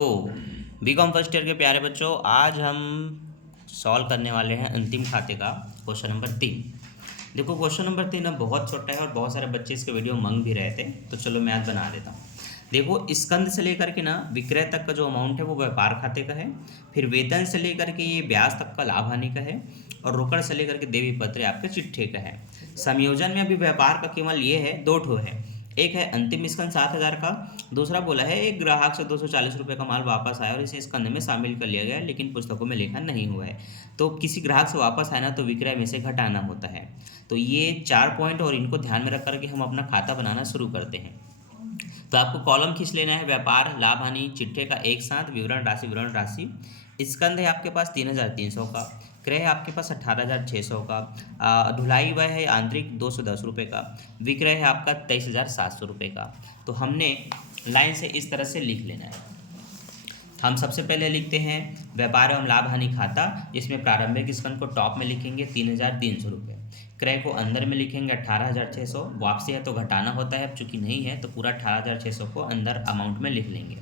तो BCom first year के प्यारे बच्चों, आज हम सॉल्व करने वाले हैं अंतिम खाते का क्वेश्चन नंबर 3। देखो क्वेश्चन नंबर 3 अब बहुत छोटा है और बहुत सारे बच्चे इसके वीडियो मांग भी रहे थे, तो चलो मैं आज बना देता हूँ। देखो स्कंद से लेकर के ना विक्रय तक का जो अमाउंट है वो व्यापार खाते का है, फिर वेतन से लेकर के ये ब्याज तक का लाभ हानि का है, और रोकड़ से लेकर के देवी पत्र आपके चिट्ठे का है। संयोजन में अभी व्यापार का केवल ये है, दो ठो है। एक है अंतिम स्कंद 7,000 का, दूसरा बोला है एक ग्राहक से 240 रुपये का माल वापस आया और इसे स्कंद में शामिल कर लिया गया है, लेकिन पुस्तकों में लिखा नहीं हुआ है। तो किसी ग्राहक से वापस आया ना तो विक्रय में से घटाना होता है। तो ये 4 पॉइंट और इनको ध्यान में रख करके हम अपना खाता बनाना शुरू करते हैं। तो आपको कॉलम खींच लेना है, व्यापार लाभ हानि चिट्ठे का एक साथ, विवरण राशि। स्कंद है आपके पास 3,300 का, क्रय है आपके पास 18,600 का, ढुलाई वह है आंतरिक 210 रुपये का, विक्रय है आपका 23,700 रुपये का। तो हमने लाइन से इस तरह से लिख लेना है। हम सबसे पहले लिखते हैं व्यापार एवं लाभ हानि खाता, जिसमें प्रारंभिक स्कंद को टॉप में लिखेंगे 3,300 रुपये, क्रय को अंदर में लिखेंगे 18,600, वापसी है तो घटाना होता है, अब चूंकि नहीं है तो पूरा 18,600 को अंदर अमाउंट में लिख लेंगे।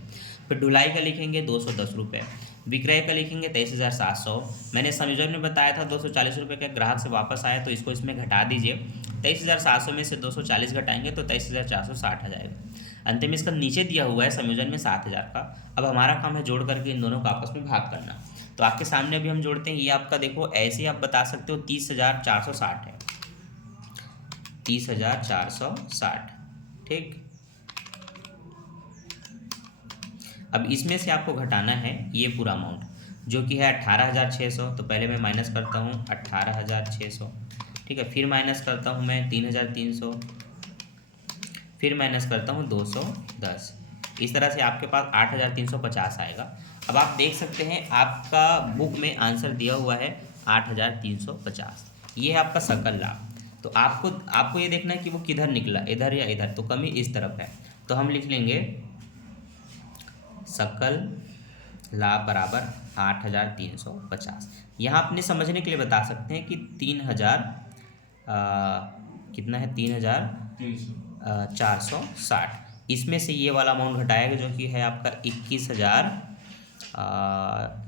फिर ढुलाई का लिखेंगे 210 रुपये, विक्रय का लिखेंगे 23,700। मैंने संयोजन में बताया था 240 रुपये का ग्राहक से वापस आया, तो इसको इसमें घटा दीजिए। 23,700 में से 240 घटाएंगे तो 23,460 आ जाएगा। अंतिम स्कंद नीचे दिया हुआ है संयोजन में 7,000 का। अब हमारा काम है जोड़ करके इन दोनों का आपस में भाग करना। तो आपके सामने अभी हम जोड़ते हैं, ये आपका देखो ऐसे ही आप बता सकते हो 30,460 है, 30,460। ठीक, अब इसमें से आपको घटाना है ये पूरा अमाउंट जो कि है 18,600। तो पहले मैं माइनस करता हूँ 18,600, ठीक है। फिर माइनस करता हूँ मैं 3,300, फिर माइनस करता हूँ 210। इस तरह से आपके पास 8,350 आएगा। अब आप देख सकते हैं आपका बुक में आंसर दिया हुआ है 8,350। ये है आपका सकल लाभ। तो आपको ये देखना है कि वो किधर निकला, इधर या इधर। तो कमी इस तरफ है, तो हम लिख लेंगे सकल लाभ बराबर 8,350। यहाँ अपने समझने के लिए बता सकते हैं कि 3,000 कितना है, 3,460। इसमें से ये वाला अमाउंट घटाएगा जो कि है आपका 21,000,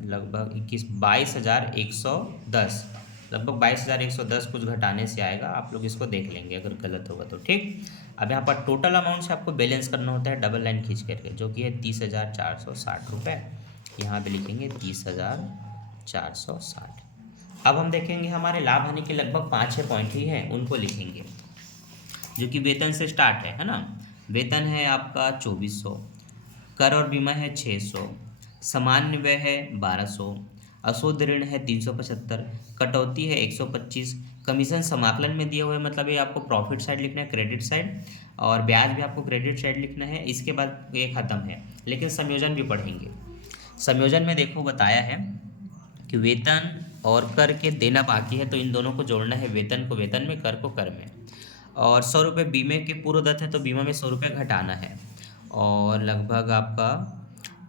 लगभग 22,110, लगभग 22,110 कुछ घटाने से आएगा। आप लोग इसको देख लेंगे अगर गलत होगा तो, ठीक। अब यहाँ पर टोटल अमाउंट से आपको बैलेंस करना होता है डबल लाइन खींच करके, जो कि है 30,460 रुपये। यहाँ पे लिखेंगे 30,460। अब हम देखेंगे हमारे लाभ हानि के लगभग 5-6 पॉइंट ही हैं, उनको लिखेंगे, जो कि वेतन से स्टार्ट है ना। वेतन है आपका 2,400, कर और बीमा है 600, सामान्य व्यय है 1,200, अशुद्ध ऋण है 375, कटौती है 125, कमीशन समाकलन में दिया हुआ है, मतलब ये आपको प्रॉफिट साइड लिखना है, क्रेडिट साइड, और ब्याज भी आपको क्रेडिट साइड लिखना है। इसके बाद ये खत्म है, लेकिन संयोजन भी पढ़ेंगे। संयोजन में देखो बताया है कि वेतन और कर के देना बाकी है, तो इन दोनों को जोड़ना है, वेतन को वेतन में, कर को कर में। और 100 रुपये बीमे के पूर्वदत्त है, तो बीमा में 100 रुपये घटाना है। और लगभग आपका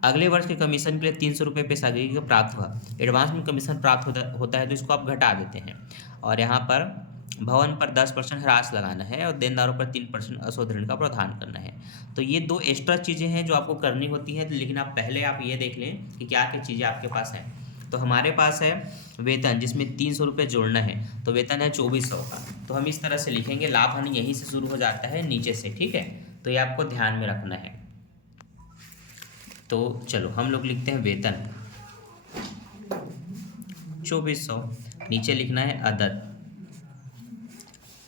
अगले वर्ष के कमीशन के लिए 300 रुपये पेशागी का प्राप्त हुआ, एडवांस में कमीशन प्राप्त होता है, तो इसको आप घटा देते हैं। और यहाँ पर भवन पर 10% ह्रास लगाना है और देनदारों पर 3% अशुद्ध ऋण का प्रावधान करना है। तो ये दो एक्स्ट्रा चीज़ें हैं जो आपको करनी होती हैं, लेकिन आप पहले आप ये देख लें कि क्या क्या चीज़ें आपके पास हैं। तो हमारे पास है वेतन, जिसमें 300 रुपये जोड़ना है, तो वेतन है 2,400 का। तो हम इस तरह से लिखेंगे, लाभ हानि यहीं से शुरू हो जाता है नीचे से, ठीक है। तो ये आपको ध्यान में रखना है। तो चलो हम लोग लिखते हैं वेतन 2,400, नीचे लिखना है अदद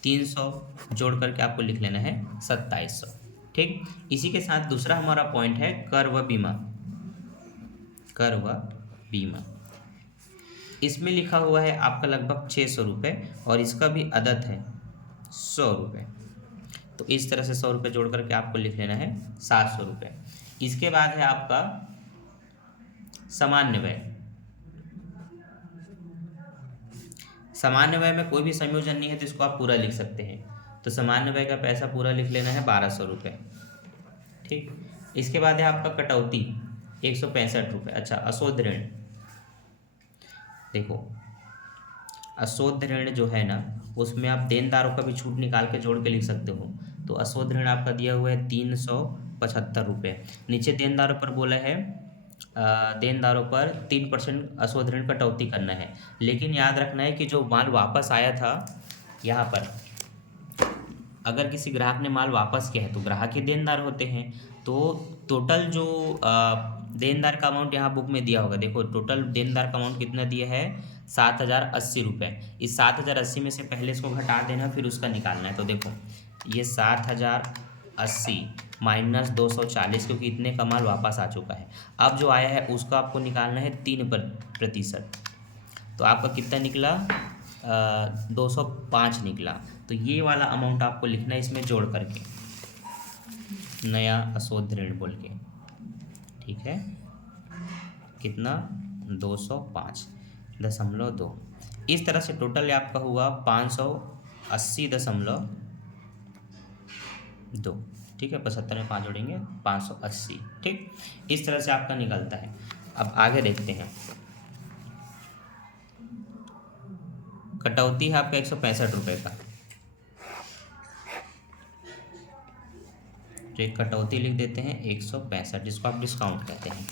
300, जोड़ करके आपको लिख लेना है 2,700, ठीक। इसी के साथ दूसरा हमारा पॉइंट है कर व बीमा। कर व बीमा इसमें लिखा हुआ है आपका लगभग 600 रुपये, और इसका भी अदद है 100 रुपये। तो इस तरह से 100 रुपये जोड़ करके आपको लिख लेना है 700 रुपये। इसके बाद है आपका सामान्य व्यय। सामान्य व्यय में कोई भी संयोजन नहीं है, तो इसको आप पूरा लिख सकते हैं। तो सामान्य व्यय का पैसा पूरा लिख लेना है 1,200 रुपये, ठीक। इसके बाद है आपका कटौती 165 रुपये। अच्छा, अशुद्ध ऋण देखो, अशुद्ध ऋण जो है ना, उसमें आप देनदारों का भी छूट निकाल के जोड़ के लिख सकते हो। तो अशुद्ध ऋण आपका दिया हुआ है 375 रुपये। नीचे देनदारों पर बोला है देनदारों पर 3% अशोध ऋण कटौती करना है। लेकिन याद रखना है कि जो माल वापस आया था यहाँ पर, अगर किसी ग्राहक ने माल वापस किया है तो ग्राहक ही देनदार होते हैं। तो टोटल जो देनदार का अमाउंट यहाँ बुक में दिया होगा, देखो टोटल देनदार का अमाउंट कितना दिया है, 7,080 रुपये। इस 7,080 में से पहले इसको घटा देना, फिर उसका निकालना है। तो देखो ये 7,080 माइनस 240, क्योंकि इतने का माल वापस आ चुका है। अब जो आया है उसका आपको निकालना है 3%। तो आपका कितना निकला, 205 निकला। तो ये वाला अमाउंट आपको लिखना है इसमें जोड़ करके, नया अशोध ऋण बोल के, ठीक है। कितना, 205.2। इस तरह से टोटल आपका हुआ 580.2, ठीक है। 75 में 5 जोड़ेंगे 580, ठीक। इस तरह से आपका निकलता है। अब आगे देखते हैं। कटौती है आपका 165 रुपये का, तो एक कटौती लिख देते हैं 165, जिसको आप डिस्काउंट कहते हैं,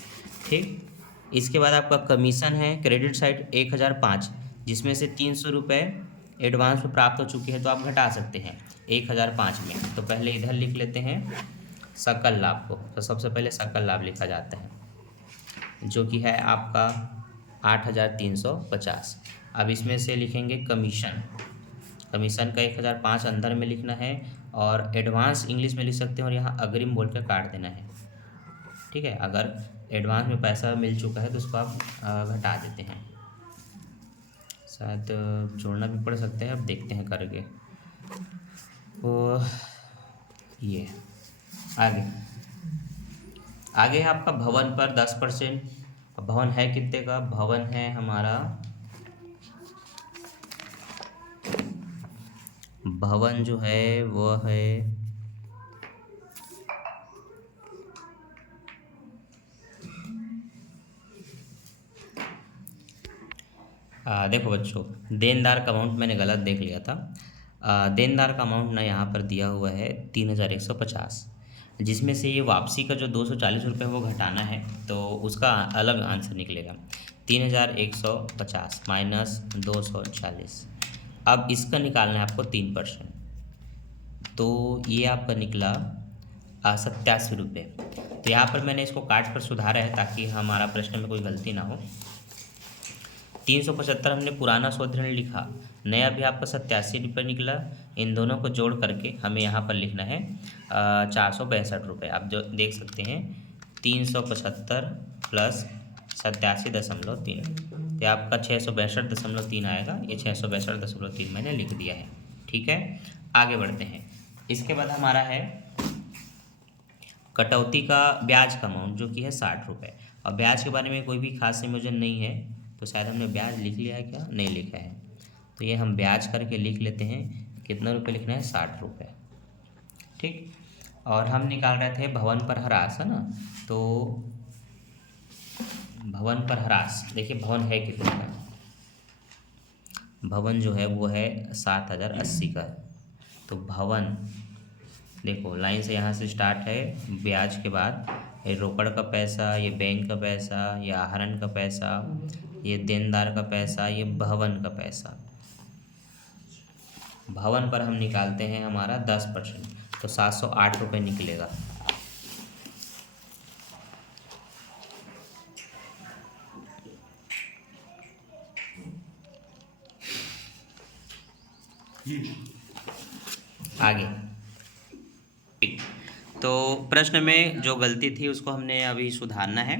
ठीक। इसके बाद आपका कमीशन है क्रेडिट साइड 1005, जिसमें से 300 रुपये एडवांस में प्राप्त हो चुके हैं, तो आप घटा सकते हैं 1005 में। तो पहले इधर लिख लेते हैं सकल लाभ को। तो सबसे पहले सकल लाभ लिखा जाता है, जो कि है आपका 8,350। अब इसमें से लिखेंगे कमीशन। कमीशन का 1,005 अंदर में लिखना है, और एडवांस इंग्लिश में लिख सकते हैं, और यहाँ अग्रिम बोल कर काट देना है, ठीक है। अगर एडवांस में पैसा मिल चुका है तो उसको आप घटा देते हैं। शायद जोड़ना भी पड़ सकता है, अब देखते हैं करके। तो ये आगे है आपका भवन पर 10%। भवन है कितने का, भवन है हमारा, भवन जो है वो है देखो बच्चों, देनदार का अमाउंट मैंने गलत देख लिया था। देनदार का अमाउंट ना यहाँ पर दिया हुआ है 3,150, जिसमें से ये वापसी का जो 240 रुपये वो घटाना है, तो उसका अलग आंसर निकलेगा 3,150 माइनस 240। अब इसका निकालना है आपको 3%, तो ये आपका निकला 87 रुपये। तो यहाँ पर मैंने इसको काट कर सुधारा है ताकि हमारा प्रश्न में कोई गलती ना हो। 375 हमने पुराना शोध ऋण लिखा, नया भी आपका 87 रुपये निकला। इन दोनों को जोड़ करके हमें यहाँ पर लिखना है 462 रुपये। आप जो देख सकते हैं 375 प्लस 87.3, तो आपका 662.3 आएगा। ये 662.3 मैंने लिख दिया है, ठीक है। आगे बढ़ते हैं। इसके बाद हमारा है कटौती का ब्याज का अमाउंट, जो कि है 60 रुपये। और ब्याज के बारे में कोई भी खास संयोजन नहीं है, तो शायद हमने ब्याज लिख लिया है, क्या नहीं लिखा है। तो ये हम ब्याज करके लिख लेते हैं, कितना रुपये लिखना है, 60 रुपये, ठीक। और हम निकाल रहे थे भवन पर ह्रास, है ना। तो भवन पर ह्रास, देखिए भवन है कितने का, भवन जो है वो है 7,080 का। तो भवन देखो लाइन से यहाँ से स्टार्ट है, ब्याज के बाद ये रोकड़ का पैसा, ये बैंक का पैसा, ये आहरण का पैसा, ये देनदार का पैसा, ये भवन का पैसा। भवन पर हम निकालते हैं हमारा 10%, तो 708 रुपये निकलेगा। आगे तो प्रश्न में जो गलती थी उसको हमने अभी सुधारना है।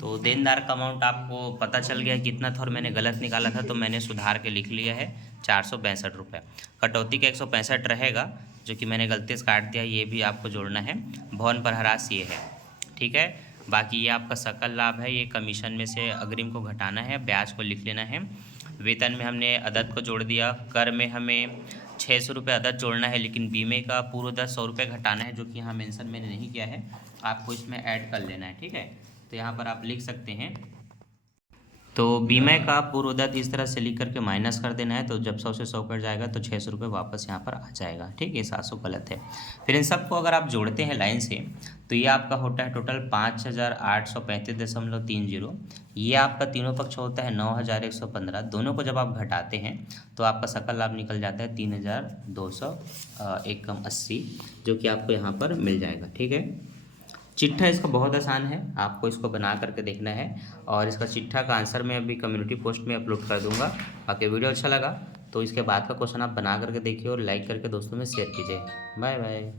तो देनदार का अमाउंट आपको पता चल गया कितना था, और मैंने गलत निकाला था तो मैंने सुधार के लिख लिया है 462 रुपये। कटौती का 165 रहेगा, जो कि मैंने गलती से काट दिया, ये भी आपको जोड़ना है। भवन पर ह्रास ये है, ठीक है। बाकी ये आपका सकल लाभ है, ये कमीशन में से अग्रिम को घटाना है, ब्याज को लिख लेना है। वेतन में हमने अदद को जोड़ दिया। कर में हमें 600 रुपये अदद जोड़ना है, लेकिन बीमे का पूर्व दर 100 रुपये घटाना है, जो कि यहाँ मेंशन मैंने नहीं किया है, आपको इसमें ऐड कर लेना है, ठीक है। तो यहाँ पर आप लिख सकते हैं तो बीमा का पूर्वोदय इस तरह से लिख करके माइनस कर देना है, तो जब 100 से 100 कट जाएगा तो 600 रुपये वापस यहाँ पर आ जाएगा। ठीक, ये 700 गलत है। फिर इन सबको अगर आप जोड़ते हैं लाइन से तो ये आपका होता है टोटल 5835.30। ये आपका तीनों पक्ष होता है 9115। दोनों को जब आप घटाते हैं तो आपका सकल लाभ निकल जाता है 3200 एक कम 80, जो कि आपको यहाँ पर मिल जाएगा। ठीक है, चिट्ठा इसका बहुत आसान है, आपको इसको बना करके देखना है और इसका चिट्ठा का आंसर मैं अभी कम्युनिटी पोस्ट में अपलोड कर दूंगा। बाकी वीडियो अच्छा लगा तो इसके बाद का क्वेश्चन आप बना करके देखिए और लाइक करके दोस्तों में शेयर कीजिए। Bye bye.